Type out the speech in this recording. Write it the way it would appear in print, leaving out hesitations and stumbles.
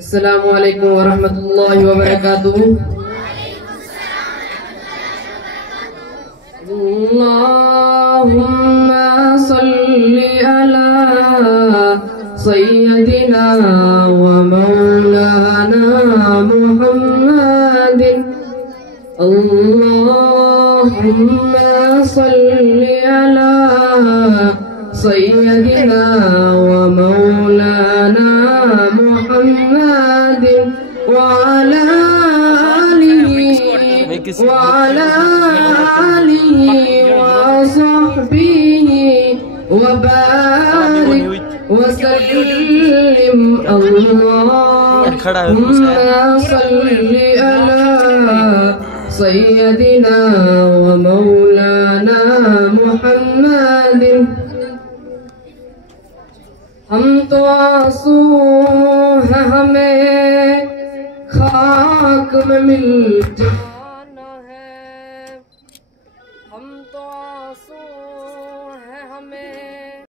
अस्सलामु अलैकुम वरहमतुल्लाहि वबरकातुहू। अल्लाहुम्मा सल्ली अला सय्यदिना व मौलाना मुहम्मदिन। अल्लाहुम्मा सल्ली अला सय्यदिना व मौलाना मुहम्मदिन व अला आलिहि व सहबिहि व बारिक व सल्लिम। अल्लाहुम्मा सल्ली अला सय्यदिना व मौलाना मुहम्मदिन। हम तो आंसू हैं, हमें खाक में मिल जाना है। हम तो आंसू हैं, हमें